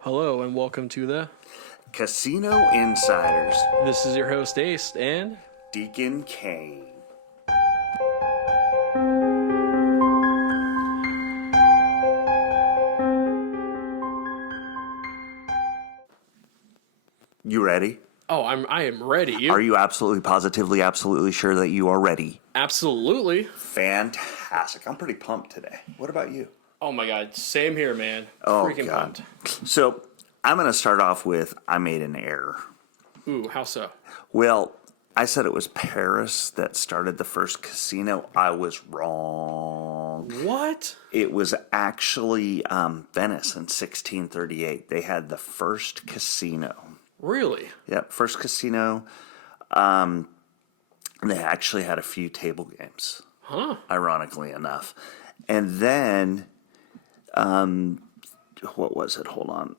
Hello and welcome to the. Casino Insiders, This is your host Ace and Deacon Kane. You ready? I am ready. You? Are you absolutely, positively, absolutely sure that you are ready? Absolutely. Fantastic. I'm pretty pumped today. What about you? Oh my god, same here, man. Oh, Freaking God. pumped. So, I'm going to start off with I made an error. Ooh, how so? Well, I said it was Paris that started the first casino. I was wrong. What? It was actually Venice in 1638. They had the first casino. Really? Yep, first casino. They actually had a few table games, Huh? ironically enough. And then, what was it? Hold on.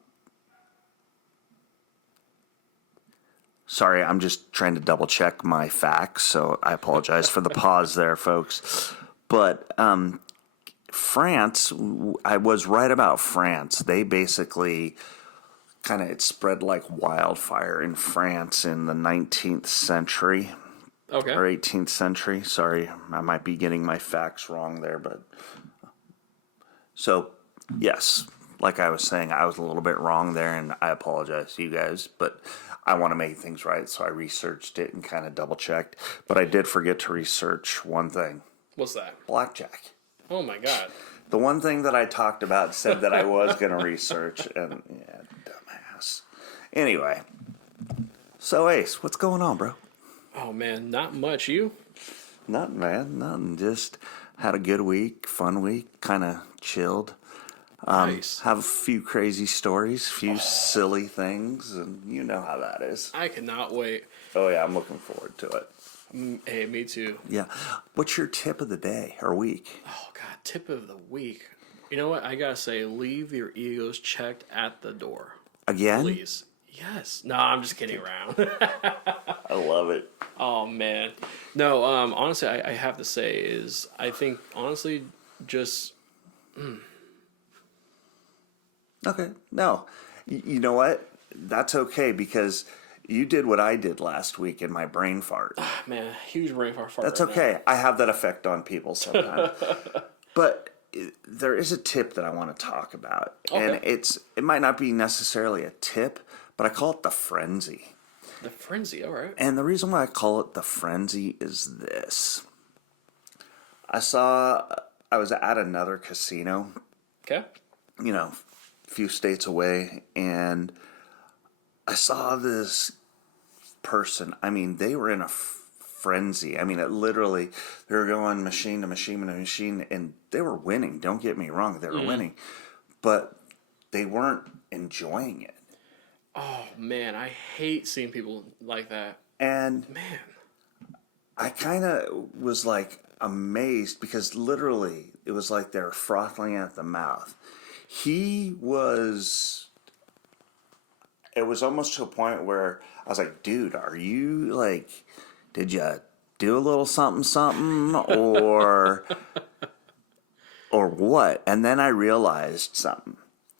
Sorry, I'm just trying to double check my facts, so I apologize for the pause there, folks. But France, I was right about France. They basically kind of, it spread like wildfire in France in the 19th century Okay. or 18th century. Sorry, I might be getting my facts wrong there, but so yes, like I was saying, I was a little bit wrong there, and I apologize to you guys, but I want to make things right, so I researched it and kind of double checked. But I did forget to research one thing: What's that? blackjack. Oh my god. The one thing that I talked about said that I was going to research, and yeah, dumbass. Anyway, so Ace, what's going on, bro? Oh man, not much. You? Nothing, man. Nothing. Just had a good week, fun week, kind of chilled. Nice. Have a few crazy stories, a few silly things, and you know how that is. I cannot wait. Oh, yeah, I'm looking forward to it. Hey, me too. Yeah. What's your tip of the day or week? Oh god, tip of the week. You know what? I gotta say, leave your egos checked at the door, Again? please. Yes. No, I'm just kidding around. I love it. Oh man, no. Honestly, I have to say is I think honestly just Okay. No. You know what? That's okay because you did what I did last week in my brain fart. man, huge brain fart. That's right okay. I have that effect on people sometimes. But there is a tip that I want to talk about. And Okay. it might not be necessarily a tip, but I call it the frenzy. Now. The frenzy. All right. And the reason why I call it the frenzy is this. I was at another casino, Okay. a few states away, and I saw this person. I mean, they were in a frenzy. I mean, it literally, they were going machine to machine to machine, and they were winning. Don't get me wrong, they were winning. But they weren't enjoying it. Oh man, I hate seeing people like that. And Man. I kind of was like amazed because literally it was like they were frothing at the mouth. It was almost to a point where I was like, dude, are you like, did you do a little something, something, or what? And then I realized something.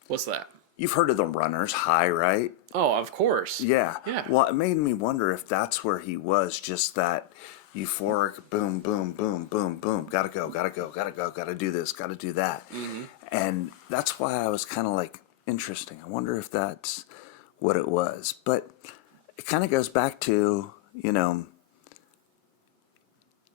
What's that? You've heard of the runner's high, right? Oh, of course. Yeah. Yeah. Well, it made me wonder if that's where he was, just that euphoric boom, boom, boom, boom, boom. Gotta go, gotta go, gotta go, gotta do this, gotta do that. Mm-hmm. And that's why I was kind of like, interesting. I wonder if that's what it was. But it kind of goes back to,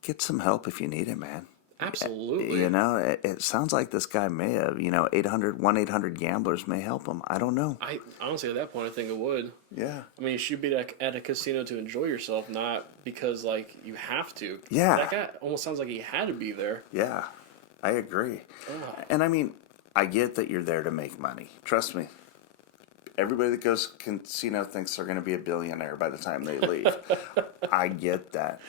get some help if you need it, man. Absolutely. It sounds like this guy may have, 1-800-Gamblers may help him. I don't know. I honestly, at that point, I think it would. Yeah. I mean, you should be at a casino to enjoy yourself, not because like you have to. Yeah. That guy almost sounds like he had to be there. Yeah, I agree. And I mean, I get that you're there to make money. Trust me. Everybody that goes casino thinks they're going to be a billionaire by the time they leave. I get that.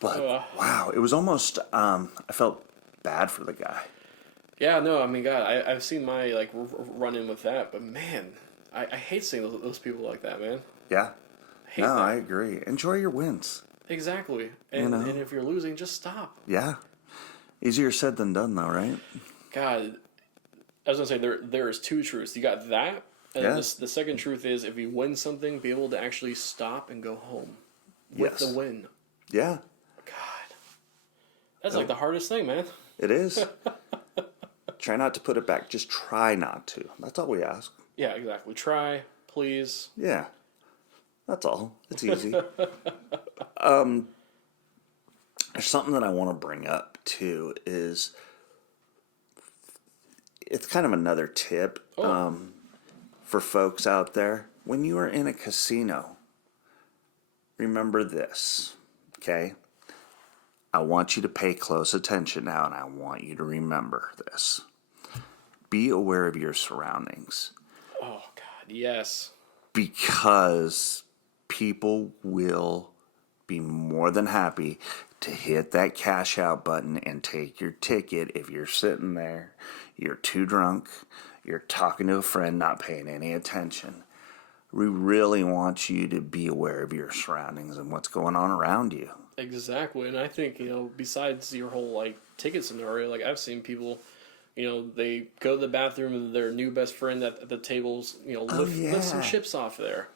But, wow, it was almost, I felt bad for the guy. Yeah, no, I mean, God, I've seen my like run in with that, but man, I hate seeing those people like that, man. Yeah. I hate No, that. I agree. Enjoy your wins. Exactly. And and if you're losing, just stop. Yeah. Easier said than done, though, right? God, I was gonna say there is two truths. You got that, And Yeah. the second truth is, if you win something, be able to actually stop and go home with Yes. the win. Yeah, God, that's like the hardest thing, man. it is. Try not to put it back. Just try not to. That's all we ask. Yeah, exactly. Try, please. Yeah, that's all. It's easy. There's something that I want to bring up too. Is it's kind of another tip for folks out there. When you are in a casino, remember this, okay? I want you to pay close attention now, and I want you to remember this. Be aware of your surroundings. Oh God, yes. Because people will be more than happy to hit that cash out button and take your ticket if you're sitting there, you're too drunk, you're talking to a friend, not paying any attention. We really want you to be aware of your surroundings and what's going on around you. Exactly, and I think, besides your whole like ticket scenario, like I've seen people, they go to the bathroom and their new best friend at the tables, lift some chips off there,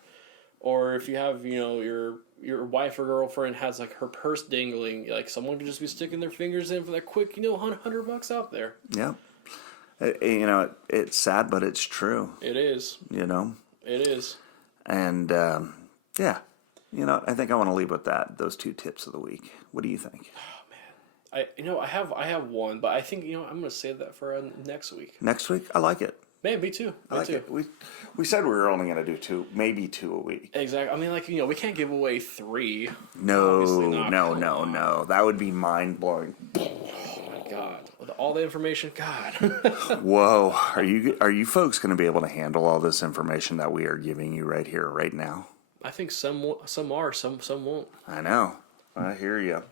or if you have, your wife or girlfriend has like her purse dangling, like someone could just be sticking their fingers in for that quick, $100 out there. Yeah, it's sad, but it's true. It is. It is. And yeah. I think I want to leave with that. Those 2 tips of the week. What do you think? Oh man, I have one, but I think I'm going to save that for next week. Next week, I like it. Man, me too. I like it. We said we were only going to do maybe 2 a week. Exactly. I mean, we can't give away 3. No. That would be mind blowing. Oh my God! With all the information, God. Whoa, are you folks going to be able to handle all this information that we are giving you right here, right now? I think some are, some won't. I know. I hear you.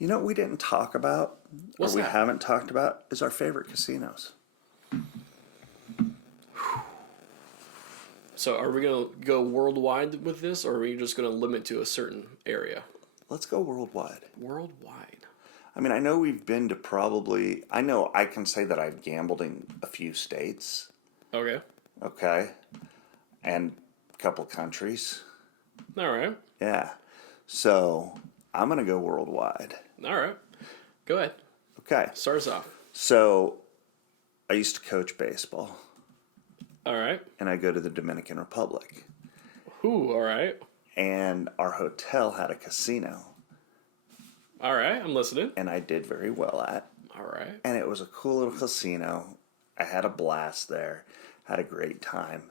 We didn't talk about, What's or we that? haven't talked about, is our favorite casinos. So, are we gonna go worldwide with this, or are we just gonna limit to a certain area? Let's go worldwide. Worldwide. I mean, I know we've been to I know I can say that I've gambled in a few states. Okay. Okay. And a couple countries. All right. Yeah. So I'm going to go worldwide. All right. Go ahead. Okay. Start us off. So I used to coach baseball. All right. And I go to the Dominican Republic. Ooh, all right. And our hotel had a casino. All right. I'm listening. And I did very well at. All right. And it was a cool little casino. I had a blast there. Had a great time.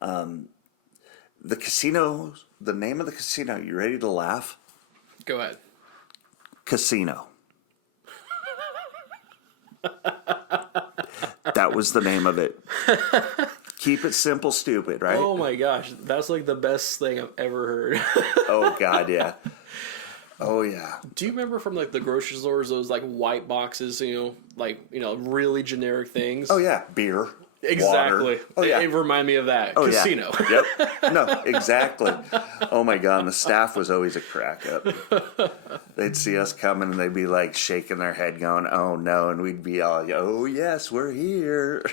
The casino, the name of the casino, you ready to laugh? Go ahead. Casino. That was the name of it. Keep it simple, stupid, right? Oh my gosh, that's like the best thing I've ever heard. Oh, God, yeah. Oh, yeah. Do you remember from like the grocery stores those like white boxes, really generic things? Oh, yeah. Beer. Exactly. Water. Oh, yeah. It reminded me of that. Oh, Casino. Yeah. Yep. No, exactly. Oh, my God. And the staff was always a crack up. They'd see us coming and they'd be like shaking their head going, oh, no. And we'd be all, oh, yes, we're here.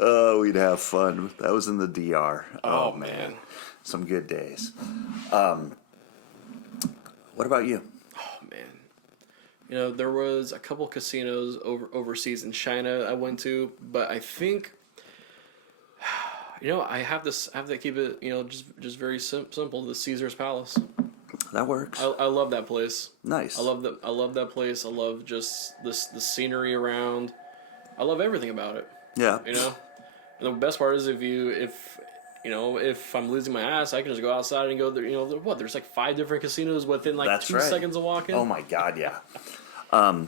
Oh, we'd have fun. That was in the DR. Oh, man. Some good days. What about you? Oh, man. There was a couple casinos overseas in China I went to, but I think, I have to keep it, just very simple. The Caesar's Palace. That works. I love that place. Nice. I love that place. I love just the scenery around. I love everything about it. Yeah. And the best part is if I'm losing my ass, I can just go outside and go there. There's like 5 different casinos within like That's 2 right. seconds of walking. Oh my God, yeah. I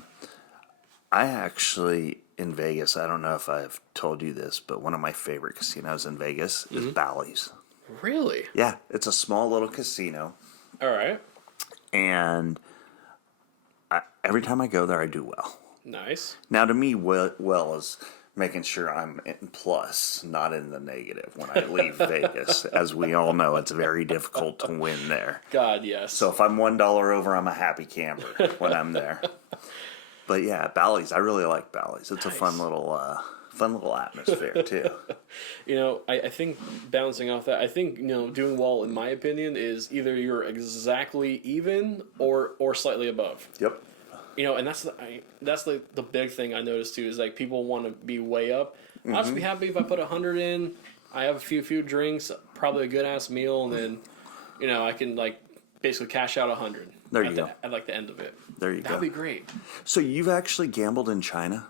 actually, in Vegas, I don't know if I've told you this, but one of my favorite casinos in Vegas is Bally's. Really? Yeah, it's a small little casino. All right. And every time I go there, I do well. Nice. Now, to me, well is making sure I'm in plus, not in the negative when I leave Vegas. As we all know, it's very difficult to win there. God, yes. So if I'm $1 over, I'm a happy camper when I'm there. But yeah, Bally's. I really like Bally's. It's a Nice. fun little atmosphere too. I think bouncing off that, I think doing well, in my opinion, is either you're exactly even or slightly above. Yep. And that's the big thing I noticed too is like people want to be way up. I'll just be happy if I put 100 in. I have a few drinks, probably a good ass meal, and then I can like basically cash out 100. There you go. At like the end of it. There you go. That'd be great. So you've actually gambled in China?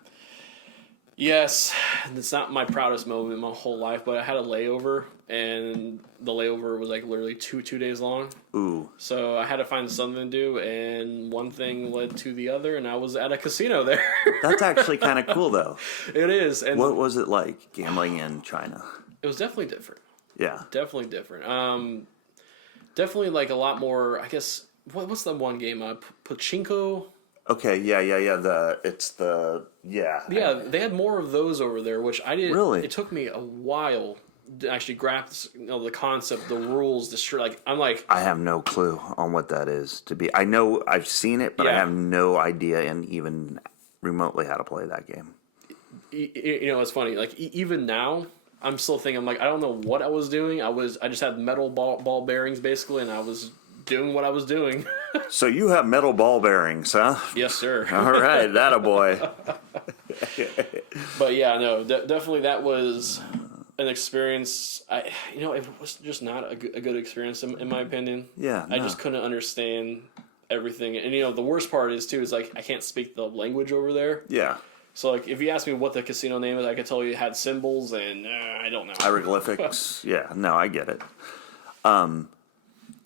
Yes, it's not my proudest moment in my whole life, but I had a layover, and the layover was like literally two days long. Ooh. So I had to find something to do, and one thing led to the other, and I was at a casino there. That's actually kind of cool, though. It is. And What was it like gambling in China? it was definitely different. Yeah. Definitely different. Definitely like a lot more. I guess what's the one game? Pachinko. Okay. Yeah. Yeah, they had more of those over there, which I didn't. Really? It took me a while to actually grasp the concept, the rules, I'm like. I have no clue on what that is. I know I've seen it, but I Yeah. have no idea and even remotely how to play that game. It's funny. Like even now, I'm still thinking. I'm like, I don't know what I was doing. I just had metal ball bearings basically, and I was doing what I was doing. So you have metal ball bearings, huh? Yes, sir. All right, that a boy. But yeah, no, definitely that was an experience. It was just not a good experience in my opinion. Yeah, I no. just couldn't understand everything, and the worst part is too is like I can't speak the language over there. Yeah, So like if you ask me what the casino name is, I could tell you it had symbols, and I don't know. hieroglyphics. Yeah, no, I get it.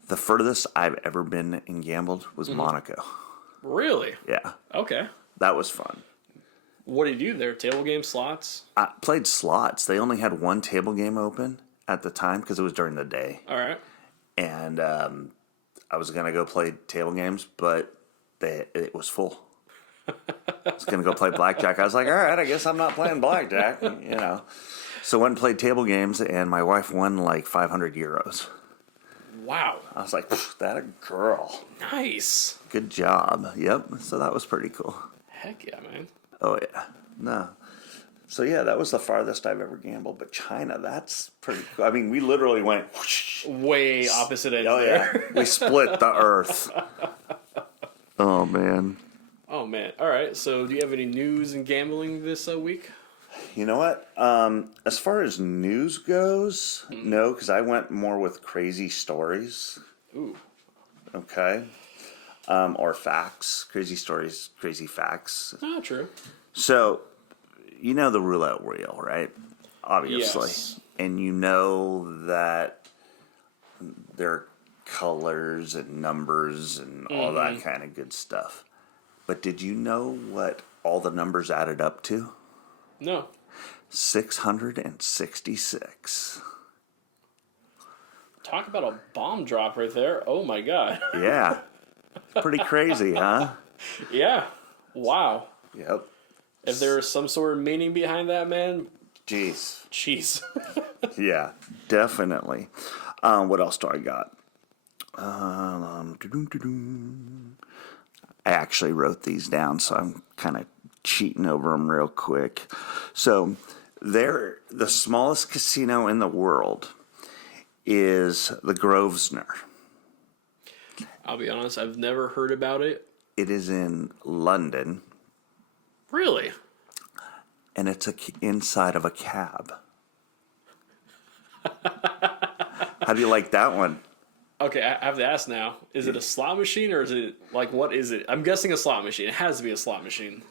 The furthest I've ever been and gambled was Monaco. Really? Yeah, Okay. that was fun. What did you do there? Table games, slots? I played slots. They only had one table game open at the time because it was during the day. All right. And I was going to go play table games, but it was full. I was going to go play blackjack. I was like, all right, I guess I'm not playing blackjack, So went and played table games, and my wife won like 500 euros. Wow. I was like, that a girl. Nice. Good job. Yep. So that was pretty cool. Heck yeah, man. Oh, yeah. No. So, yeah, that was the farthest I've ever gambled. But China, that's pretty cool. I mean, we literally went whoosh. Way opposite ends Oh, there. yeah. We split the earth. Oh, man. Oh man! All right. So, do you have any news in gambling this week? You know what? As far as news goes, no, because I went more with crazy stories. Ooh. Okay. Or facts. Crazy stories, crazy facts. Not true. So, the roulette wheel, right? Obviously. Yes. And you know that there are colors and numbers and all that kind of good stuff. But did you know what all the numbers added up to? No. 666. Talk about a bomb drop right there. Oh my god. Yeah. Pretty crazy, huh? Yeah. Wow. Yep. If there is some sort of meaning behind that, man, Jeez. jeez. Yeah, definitely. What else do I got? I actually wrote these down, so I'm kind of cheating over them real quick. So, the smallest casino in the world is the Grosvenor. I'll be honest, I've never heard about it. It is in London, Really? and it's inside of a cab. How do you like that one? Okay, I have to ask now. Is it a slot machine or is it like what is it? I'm guessing a slot machine. It has to be a slot machine.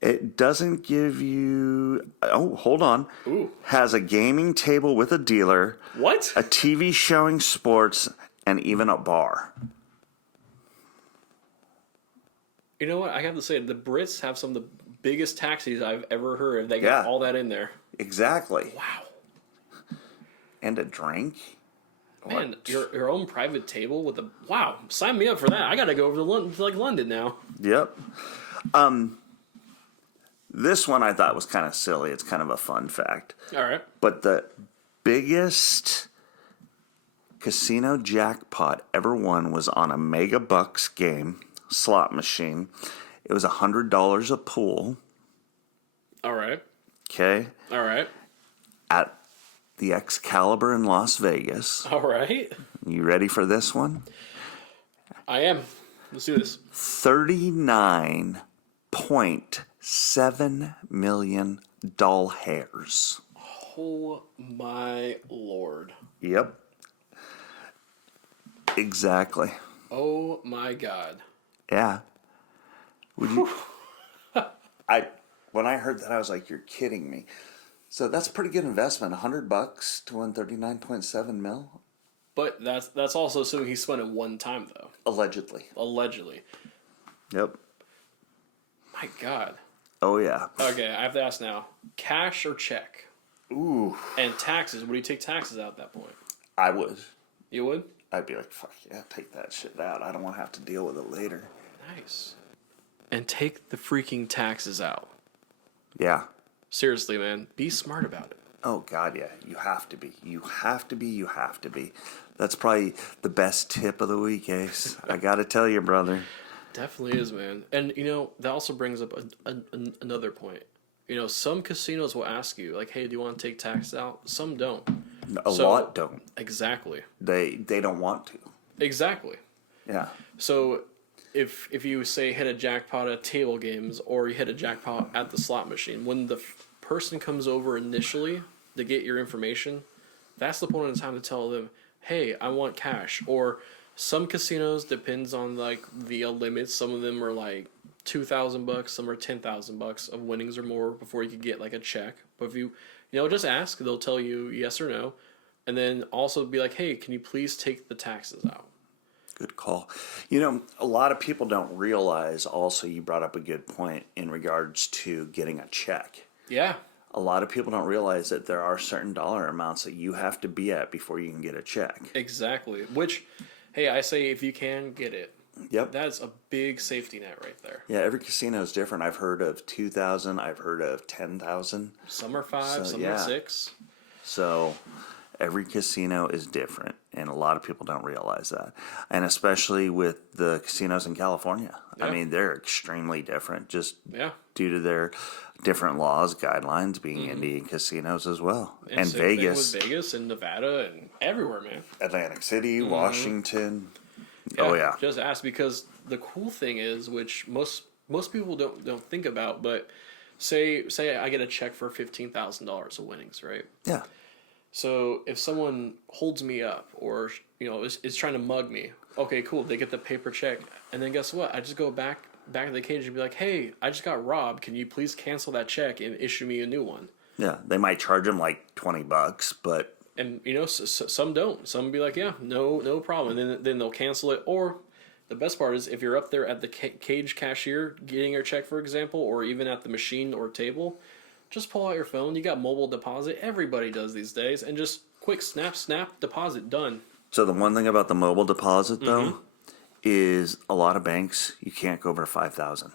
It doesn't give you... Oh, hold on. Ooh. Has a gaming table with a dealer, What? a TV showing sports, and even a bar. You know what? I have to say, the Brits have some of the biggest taxis I've ever heard of. They Yeah. got all that in there. Exactly. Wow. And a drink. Man, What? your own private table with a... Wow, sign me up for that. I got to go over to London now. Yep. This one I thought was kind of silly. It's kind of a fun fact. All right. But the biggest casino jackpot ever won was on a Mega Bucks game, slot machine. It was $100 a pool. All right. Okay. All right. At the Excalibur in Las Vegas. All right. You ready for this one? I am. Let's do this. 39.7 million doll hairs. Oh my lord. Yep. Exactly. Oh my god. Yeah. Would you? When I heard that, I was like, "You're kidding me." So that's a pretty good investment. $100 to win 39.7 mil. But that's also assuming he spent it one time though. Allegedly. Allegedly. Yep. My god. Oh yeah. Okay, I have to ask now. Cash or check? Ooh. And taxes. Would you take taxes out at that point? I would. You would? I'd be like, "Fuck yeah, take that shit out. I don't want to have to deal with it later." Nice. And take the freaking taxes out. Yeah. Seriously, man. Be smart about it. Oh God, yeah. You have to be. You have to be. You have to be. That's probably the best tip of the week, Ace. I got to tell you, brother. Definitely is, man. And, that also brings up another point. Some casinos will ask you, like, hey, do you want to take taxes out? Some don't. A lot don't. Exactly. They don't want to. Exactly. Yeah. So if you say hit a jackpot at table games or you hit a jackpot at the slot machine, when the person comes over initially to get your information, that's the point in time to tell them, hey, I want cash. Or some casinos, depends on like the limits. Some of them are like $2,000, some are $10,000 of winnings or more before you could get like a check. But if you just ask, they'll tell you yes or no, and then also be like, hey, can you please take the taxes out? Good call. A lot of people don't realize also, you brought up a good point in regards to getting a check. Yeah. A lot of people don't realize that there are certain dollar amounts that you have to be at before you can get a check. Exactly. Which, hey, I say if you can, get it. Yep. That's a big safety net right there. Yeah, every casino is different. I've heard of 2,000. I've heard of 10,000. Some are 5, some yeah. are 6. So every casino is different, and a lot of people don't realize that. And especially with the casinos in California. Yeah. I mean, they're extremely different just Yeah. due to their different laws, guidelines, being Indian casinos as well. And same Vegas. thing with Vegas and Nevada and everywhere, man. Atlantic City, Washington. Yeah, Oh, yeah. Just ask, because the cool thing is, which most people don't think about, but say I get a check for $15,000 of winnings, right? Yeah. So if someone holds me up or is trying to mug me, okay, cool, they get the paper check, and then guess what? I just go back to the cage and be like, hey, I just got robbed. Can you please cancel that check and issue me a new one? Yeah. They might charge them like $20, but And some don't. Some be like, yeah, no problem. And then they'll cancel it. Or the best part is if you're up there at the cage cashier getting your check, for example, or even at the machine or table, just pull out your phone. You got mobile deposit. Everybody does these days, and just quick snap deposit, done. So the one thing about the mobile deposit though is a lot of banks you can't go over 5,000.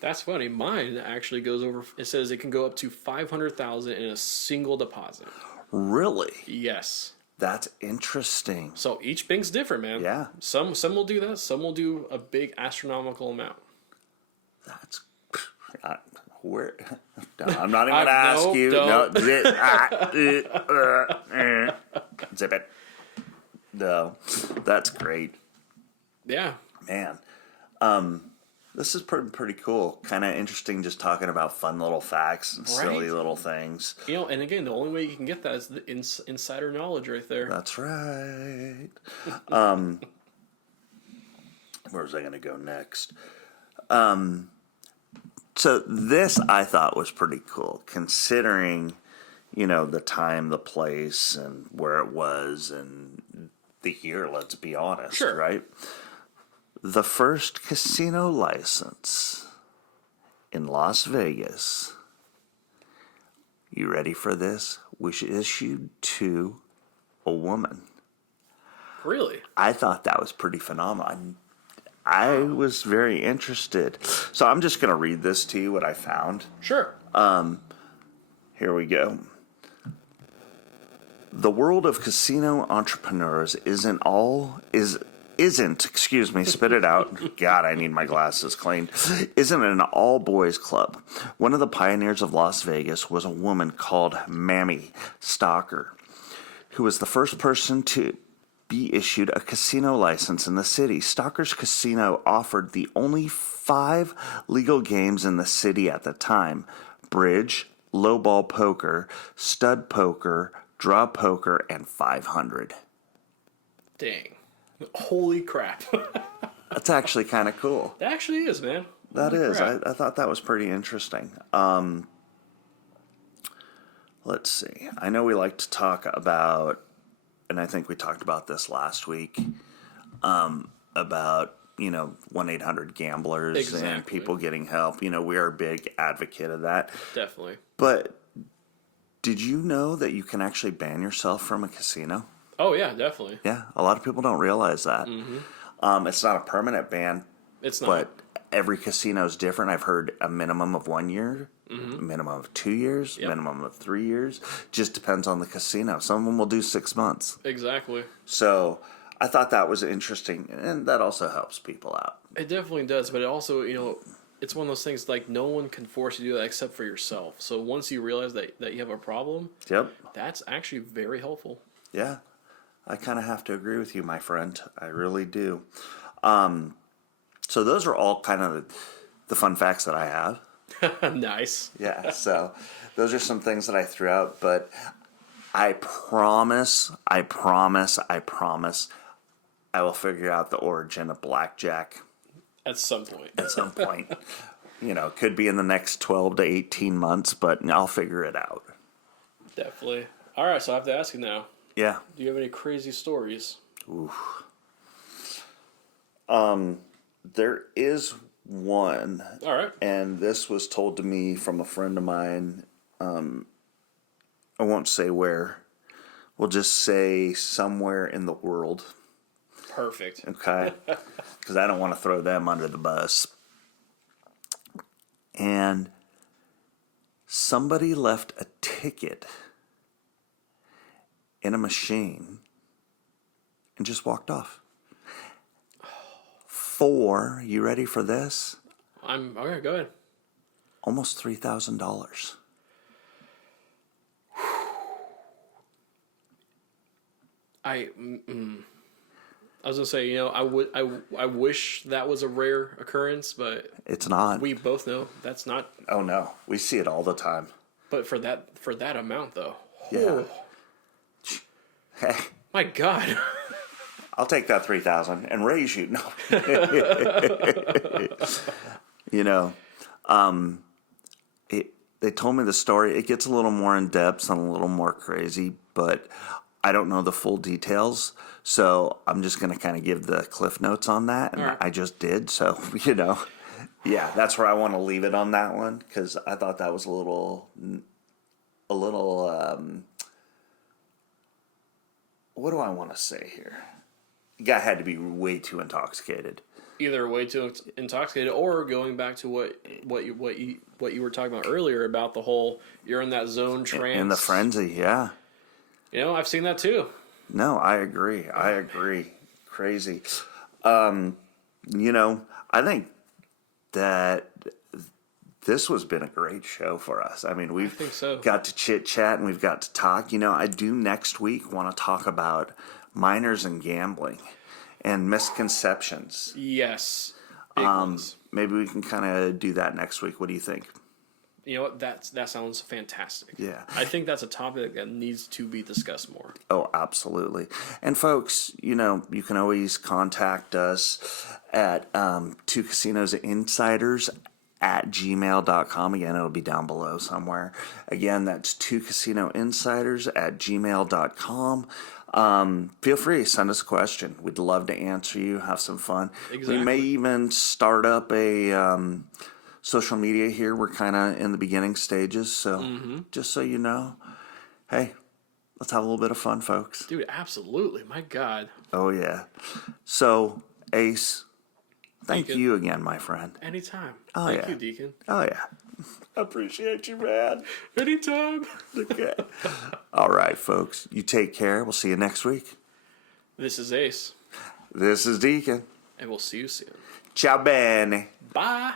That's funny. Mine actually goes over. It says it can go up to 500,000 in a single deposit. Really? Yes. That's interesting. So each bank's different, man. Yeah. Some will do that. Some will do a big astronomical amount. That's where. No, I'm not even gonna ask nope, you. don't. No, zip it. No, that's great, Yeah. man. This is pretty cool. Kind of interesting, just talking about fun little facts and silly Right? little things. And again, the only way you can get that is the insider knowledge right there. That's right. Where was I going to go next? So this I thought was pretty cool, considering, the time, the place, and where it was, and the year, let's be honest, Sure. right? The first casino license in Las Vegas, you ready for this, was issued to a woman. Really? I thought that was pretty phenomenal. I was very interested. So I'm just going to read this to you, what I found. Sure. Here we go. The world of casino entrepreneurs is excuse me, spit it out. God, I need my glasses cleaned. Isn't an all-boys club. One of the pioneers of Las Vegas was a woman called Mammy Stocker, who was the first person to be issued a casino license in the city. Stocker's Casino offered the only 5 legal games in the city at the time: bridge, lowball poker, stud poker, draw poker, and 500. Dang. Holy crap. That's actually kind of cool. That actually is, man. That Holy is. crap. I thought that was pretty interesting. Let's see. I know we like to talk about, and I think we talked about this last week, about, 1-800-GAMBLERS and Exactly. people getting help. We are a big advocate of that. Definitely. But did you know that you can actually ban yourself from a casino? Oh, yeah, definitely. Yeah, a lot of people don't realize that. It's not a permanent ban, It's not. but every casino is different. I've heard a minimum of 1 year, a minimum of 2 years, Yep. minimum of 3 years. Just depends on the casino. Some of them will do 6 months. Exactly. So I thought that was interesting, and that also helps people out. It definitely does, but it also, it's one of those things like no one can force you to do that except for yourself. So once you realize that you have a problem, Yep. that's actually very helpful. Yeah. I kind of have to agree with you, my friend. I really do. So those are all kind of the fun facts that I have. Nice. Yeah, so those are some things that I threw out, but I promise, I will figure out the origin of blackjack At some point. at some point. Could be in the next 12 to 18 months, but I'll figure it out. Definitely. All right, so I have to ask you now. Yeah. Do you have any crazy stories? There is one, All right. and this was told to me from a friend of mine. I won't say where. We'll just say somewhere in the world. Perfect. Okay, because I don't want to throw them under the bus. And somebody left a ticket in a machine and just walked off. You ready for this? Okay, go ahead. Almost $3,000. I was gonna say, I wish that was a rare occurrence, but It's not. we both know that's not. Oh no, we see it all the time. But for that amount though, Yeah. Hey, my God. I'll take that 3,000 and raise you. No. They told me the story. It gets a little more in depth and a little more crazy, but I don't know the full details. So I'm just going to kind of give the cliff notes on that. And All right. I just did. So, yeah, that's where I want to leave it on that one. Cause I thought that was a little, what do I want to say here? The guy had to be way too intoxicated. Either way too intoxicated, or going back to what you were talking about earlier about the whole you're in that zone trance. In the frenzy, yeah. I've seen that too. No, I agree. Crazy. I think that this has been a great show for us. I mean, we've think so. got to chit chat and we've got to talk. I do next week want to talk about minors and gambling and misconceptions. Yes. Big ones. Maybe we can kind of do that next week. What do you think? You know what? That sounds fantastic. Yeah. I think that's a topic that needs to be discussed more. Oh, absolutely. And folks, you can always contact us at Two Casinos Insiders at gmail.com. Again, it'll be down below somewhere. Again, that's Two Casino Insiders at gmail.com. Feel free to send us a question. We'd love to answer you, have some fun. Exactly. We may even start up a social media here. We're kind of in the beginning stages. So just so you know, hey, let's have a little bit of fun, folks. Dude, absolutely. My God. Oh, yeah. So, Ace, thank Deacon. you again, my friend. Anytime. Oh, Thank yeah. you, Deacon. Oh, yeah. Appreciate you, man. Anytime. Okay. All right, folks. You take care. We'll see you next week. This is Ace. This is Deacon. And we'll see you soon. Ciao bene. Bye.